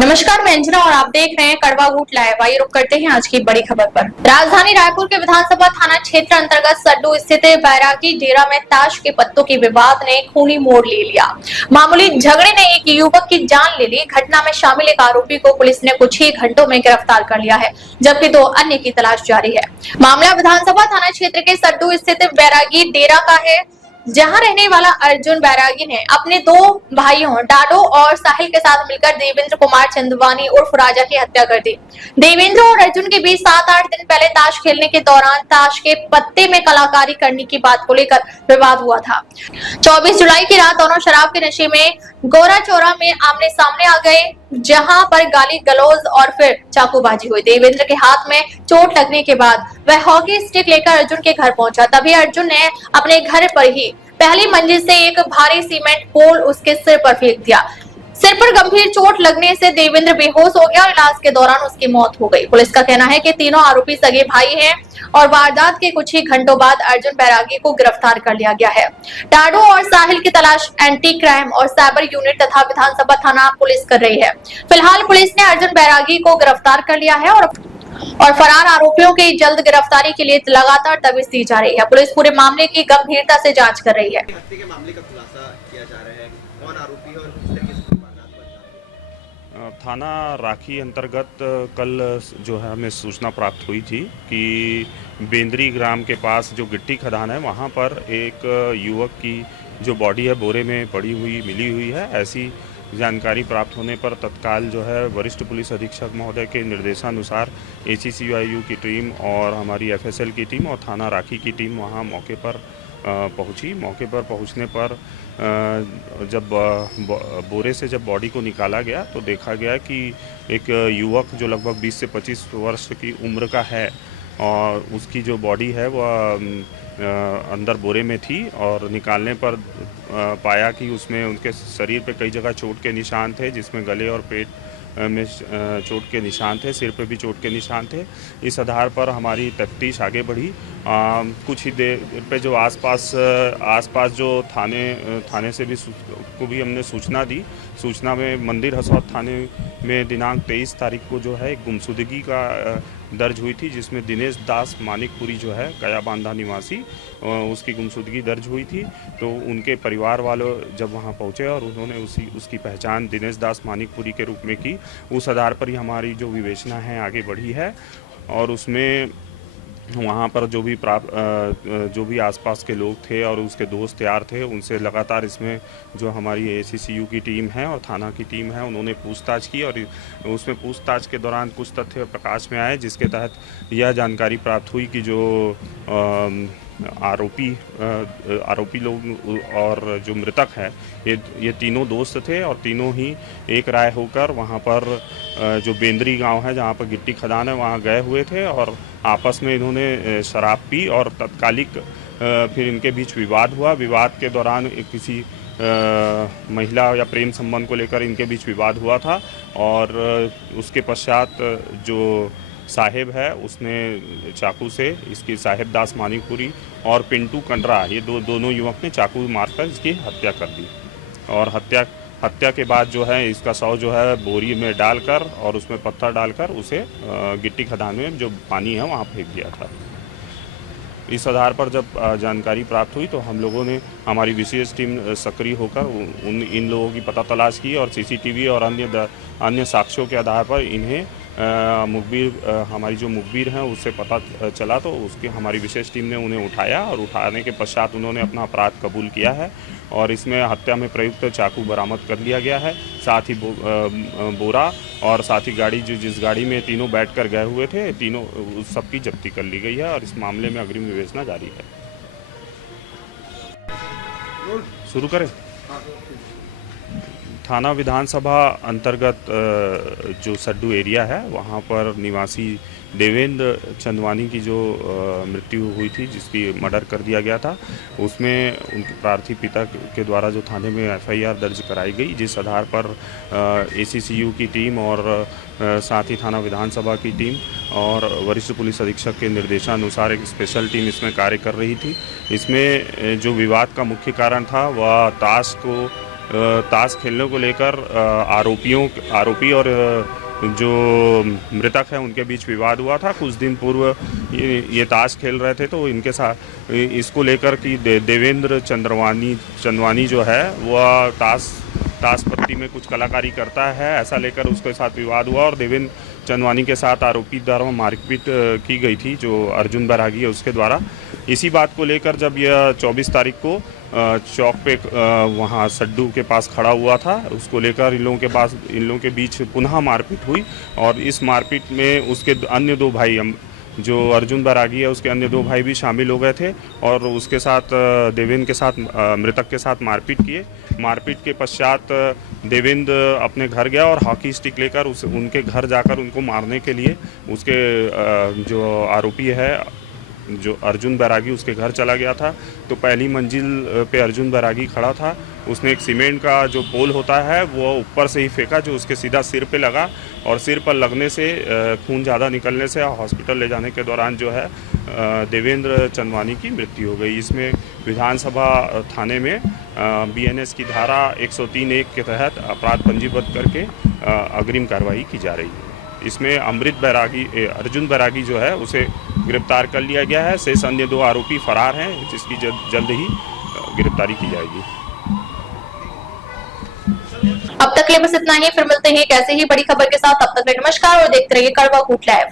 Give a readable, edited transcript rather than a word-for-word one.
नमस्कार, मैं अंजना और आप देख रहे हैं कड़वा वोट लाइव। आइए रुक करते हैं आज की बड़ी खबर पर। राजधानी रायपुर के विधानसभा थाना क्षेत्र अंतर्गत सड्डू स्थित बैरागी डेरा में ताश के पत्तों के विवाद ने खूनी मोड़ ले लिया। मामूली झगड़े ने एक युवक की जान ले ली। घटना में शामिल एक आरोपी को पुलिस ने कुछ ही घंटों में गिरफ्तार कर लिया है, जबकि 2 अन्य की तलाश जारी है। मामला विधानसभा थाना क्षेत्र के सड्डू स्थित बैरागी डेरा का है, जहां रहने वाला अर्जुन बैरागी ने अपने 2 भाइयों डाडो और साहिल के साथ मिलकर देवेंद्र कुमार चंदवानी उर्फ राजा की हत्या कर दी। देवेंद्र और अर्जुन के बीच 7-8 दिन पहले ताश खेलने के दौरान ताश के पत्ते में कलाकारी करने की बात को लेकर विवाद हुआ था। 24 जुलाई की रात दोनों शराब के नशे में गोरा चौरा में आमने सामने आ गए, जहां पर गाली गलौज और फिर चाकूबाजी हुई। देवेंद्र के हाथ में चोट लगने के बाद वह हॉकी स्टिक लेकर अर्जुन के घर पहुंचा। तभी अर्जुन ने अपने घर पर ही पहली मंजिल से एक भारी सीमेंट पोल उसके सिर पर फेंक दिया। सिर पर गंभीर चोट लगने से देवेंद्र बेहोश हो गया और इलाज के दौरान उसकी मौत हो गई। पुलिस का कहना है कि तीनों आरोपी सगे भाई हैं और वारदात के कुछ ही घंटों बाद अर्जुन बैरागी को गिरफ्तार कर लिया गया है। डाडो और साहिल की तलाश एंटी क्राइम और साइबर यूनिट तथा विधानसभा थाना पुलिस कर रही है। फिलहाल पुलिस ने अर्जुन बैरागी को गिरफ्तार कर लिया है और फरार आरोपियों की जल्द गिरफ्तारी के लिए लगातार दबिश दी जा रही है। पुलिस पूरे मामले की गंभीरता से जांच कर रही है। हत्या के मामले का खुलासा किया जा रहा है, कौन आरोपी है और किस तरीके से वारदात हुआ था? थाना राखी अंतर्गत कल जो है हमें सूचना प्राप्त हुई थी कि बेंद्री ग्राम के पास जो गिट्टी खदान है वहाँ पर एक युवक की जो बॉडी है बोरे में पड़ी हुई मिली हुई है। ऐसी जानकारी प्राप्त होने पर तत्काल जो है वरिष्ठ पुलिस अधीक्षक महोदय के निर्देशानुसार ACCU की टीम और हमारी FSL की टीम और थाना राखी की टीम वहाँ मौके पर पहुंची। मौके पर पहुंचने पर जब बोरे से जब बॉडी को निकाला गया तो देखा गया कि एक युवक जो लगभग 20 से 25 वर्ष की उम्र का है और उसकी जो बॉडी है वह अंदर बोरे में थी और निकालने पर पाया कि उसमें उनके शरीर पे कई जगह चोट के निशान थे, जिसमें गले और पेट में चोट के निशान थे, सिर पे भी चोट के निशान थे। इस आधार पर हमारी तफ्तीश आगे बढ़ी। कुछ ही देर पे जो आसपास जो थाने से भी हमने सूचना दी। सूचना में मंदिर हसौद थाने में दिनांक 23 तारीख को जो है एक गुमशुदगी का दर्ज हुई थी, जिसमें दिनेश दास मानिकपुरी जो है कया बांधा निवासी उसकी गुमशुदगी दर्ज हुई थी। तो उनके परिवार वालों जब वहां पहुंचे और उन्होंने उसकी पहचान दिनेश दास मानिकपुरी के रूप में की, उस आधार पर ही हमारी जो विवेचना है आगे बढ़ी है और उसमें वहाँ पर जो भी आसपास के लोग थे और उसके दोस्त यार थे, उनसे लगातार इसमें जो हमारी ACCU की टीम है और थाना की टीम है उन्होंने पूछताछ की और उसमें पूछताछ के दौरान कुछ तथ्य प्रकाश में आए, जिसके तहत यह जानकारी प्राप्त हुई कि जो आरोपी लोग और जो मृतक है ये तीनों दोस्त थे और तीनों ही एक राय होकर वहाँ पर जो बेंद्री गांव है जहाँ पर गिट्टी खदान है वहाँ गए हुए थे और आपस में इन्होंने शराब पी और तत्कालिक फिर इनके बीच विवाद हुआ। विवाद के दौरान किसी महिला या प्रेम संबंध को लेकर इनके बीच विवाद हुआ था और उसके पश्चात जो साहेब है उसने चाकू से इसकी साहेब दास मानिकपुरी और पिंटू कंडरा ये दोनों युवक ने चाकू मारकर इसकी हत्या कर दी और हत्या के बाद जो है इसका शव जो है बोरी में डालकर और उसमें पत्थर डालकर उसे गिट्टी खदान में जो पानी है वहाँ फेंक दिया था। इस आधार पर जब जानकारी प्राप्त हुई तो हम लोगों ने हमारी विशेष टीम सक्रिय होकर इन लोगों की पता तलाश की और CCTV और अन्य साक्ष्यों के आधार पर इन्हें हमारी जो मुखबिर हैं उससे पता चला तो उसके हमारी विशेष टीम ने उन्हें उठाया और उठाने के पश्चात उन्होंने अपना अपराध कबूल किया है और इसमें हत्या में प्रयुक्त चाकू बरामद कर लिया गया है। साथ ही बोरा और साथ ही गाड़ी जिस गाड़ी में तीनों बैठकर गए हुए थे तीनों उस सब की जब्ती कर ली गई है और इस मामले में अग्रिम विवेचना जारी है। शुरू करें। थाना विधानसभा अंतर्गत जो सड्डू एरिया है वहाँ पर निवासी देवेंद्र चंदवानी की जो मृत्यु हुई थी, जिसकी मर्डर कर दिया गया था, उसमें उनके प्रार्थी पिता के द्वारा जो थाने में FIR दर्ज कराई गई, जिस आधार पर ACCU की टीम और साथ ही थाना विधानसभा की टीम और वरिष्ठ पुलिस अधीक्षक के निर्देशानुसार एक स्पेशल टीम इसमें कार्य कर रही थी। इसमें जो विवाद का मुख्य कारण था वह ताश को ताश खेलने को लेकर आरोपी और जो मृतक है उनके बीच विवाद हुआ था। कुछ दिन पूर्व ये ताश खेल रहे थे, तो इनके साथ इसको लेकर कि देवेंद्र चंदवानी जो है वह ताश पत्ती में कुछ कलाकारी करता है, ऐसा लेकर उसके साथ विवाद हुआ और देवेंद्र चंदवानी के साथ आरोपी द्वारा मारपीट की गई थी, जो अर्जुन बैरागी है उसके द्वारा। इसी बात को लेकर जब यह 24 तारीख को चौक पे वहाँ सड्डू के पास खड़ा हुआ था, उसको लेकर इन लोगों के बीच पुनः मारपीट हुई और इस मारपीट में उसके अन्य दो भाई, जो अर्जुन बैरागी है उसके अन्य दो भाई भी शामिल हो गए थे और उसके साथ देवेंद्र के साथ मृतक के साथ मारपीट किए। मारपीट के पश्चात देवेंद्र अपने घर गया और हॉकी स्टिक लेकर उनके घर जाकर उनको मारने के लिए उसके जो आरोपी है जो अर्जुन बैरागी उसके घर चला गया था। तो पहली मंजिल पे अर्जुन बैरागी खड़ा था, उसने एक सीमेंट का जो पोल होता है वो ऊपर से ही फेंका, जो उसके सीधा सिर पे लगा और सिर पर लगने से खून ज़्यादा निकलने से हॉस्पिटल ले जाने के दौरान जो है देवेंद्र चंदवानी की मृत्यु हो गई। इसमें विधानसभा थाने में BNS की धारा 103(1) के तहत अपराध पंजीबद्ध करके अग्रिम कार्रवाई की जा रही है। इसमें अर्जुन बैरागी जो है उसे गिरफ्तार कर लिया गया है। शेष अन्य दो आरोपी फरार हैं, जिसकी जल्द ही गिरफ्तारी की जाएगी। अब तक के लिए बस इतना ही, फिर मिलते हैं एक ऐसे ही बड़ी खबर के साथ। तब तक के लिए नमस्कार और देखते रहिए कड़वा कूट लाइव।